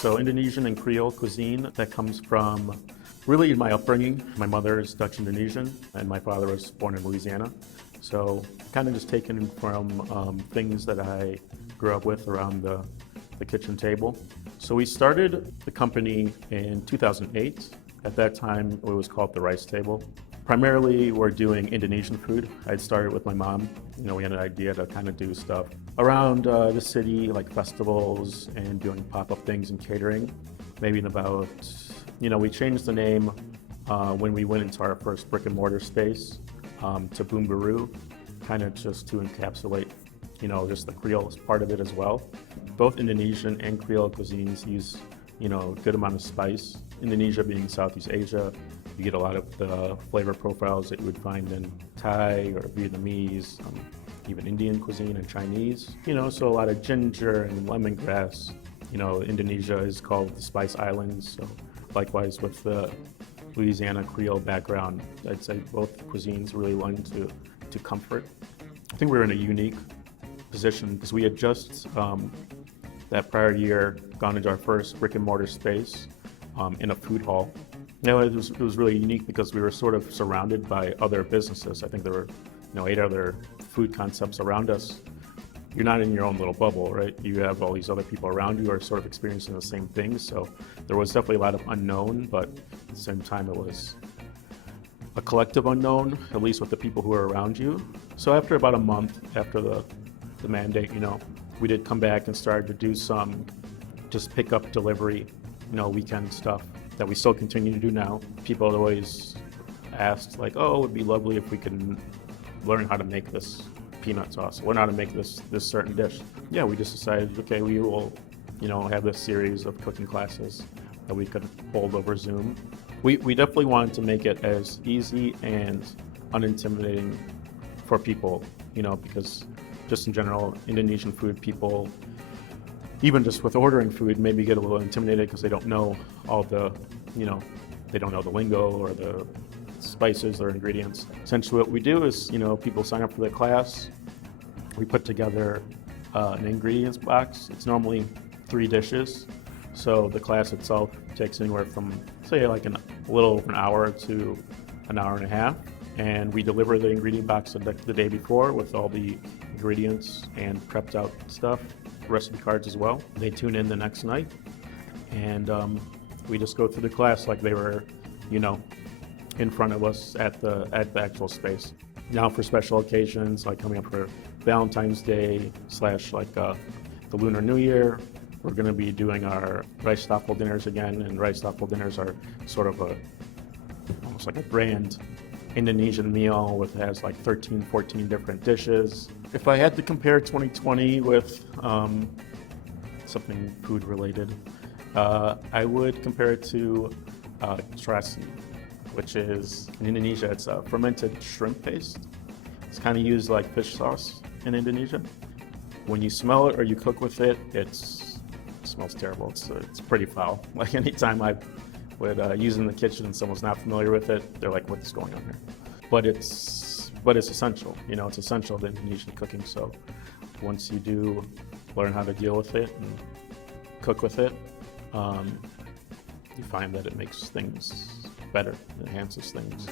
So Indonesian and Creole cuisine, that comes from really my upbringing. My mother is Dutch Indonesian and my father was born in Louisiana. So kind of just taken from things that I grew up with around the kitchen table. So we started the company in 2008. At that time, it was called the Rijstafel. Primarily, we're doing Indonesian food. I'd started with my mom. We had an idea to kind of do stuff around the city, like festivals and doing pop-up things and catering. Maybe in about, we changed the name when we went into our first brick and mortar space to Bumbu Roux, kind of just to encapsulate, just the Creole part of it as well. Both Indonesian and Creole cuisines use, a good amount of spice. Indonesia being Southeast Asia, you get a lot of the flavor profiles that you would find in Thai or Vietnamese, even Indian cuisine and Chinese. So a lot of ginger and lemongrass. Indonesia is called the Spice Islands. So likewise with the Louisiana Creole background, I'd say both cuisines really lend to comfort. I think we're in a unique position because we had just that prior year gone into our first brick and mortar space in a food hall. It was really unique because we were sort of surrounded by other businesses. I think there were 8 other food concepts around us. You're not in your own little bubble, right? You have all these other people around you who are sort of experiencing the same things. So there was definitely a lot of unknown, but at the same time it was a collective unknown, at least with the people who are around you. So after about a month after the mandate, we did come back and started to do some just pick up delivery, weekend stuff that we still continue to do now. People had always asked like, oh, it would be lovely if we could learn how to make this peanut sauce, learn how to make this certain dish. Yeah, we just decided, okay, we will, have this series of cooking classes that we could hold over Zoom. We definitely wanted to make it as easy and unintimidating for people, because just in general, Indonesian food, people, even just with ordering food, maybe get a little intimidated because they don't know all the, they don't know the lingo or the spices or ingredients. Essentially what we do is, people sign up for the class. We put together an ingredients box. It's normally 3 dishes. So the class itself takes anywhere from, say, like a little over an hour to an hour and a half. And we deliver the ingredient box the day before with all the ingredients and prepped out stuff, recipe cards as well. They tune in the next night, and we just go through the class like they were, in front of us at the actual space. Now for special occasions, like coming up for Valentine's Day / like the Lunar New Year, we're going to be doing our Rijstafel dinners again, and Rijstafel dinners are sort of almost like a grand Indonesian meal with has like 13, 14 different dishes. If I had to compare 2020 with something food related, I would compare it to terasi, which is in Indonesia, it's a fermented shrimp paste. It's kind of used like fish sauce in Indonesia. When you smell it or you cook with it, it smells terrible. It's pretty foul. Like anytime I would use it in the kitchen and someone's not familiar with it, they're like, what's going on here? But it's essential. It's essential to Indonesian cooking. So once you do learn how to deal with it and cook with it, you find that it makes things better, it enhances things.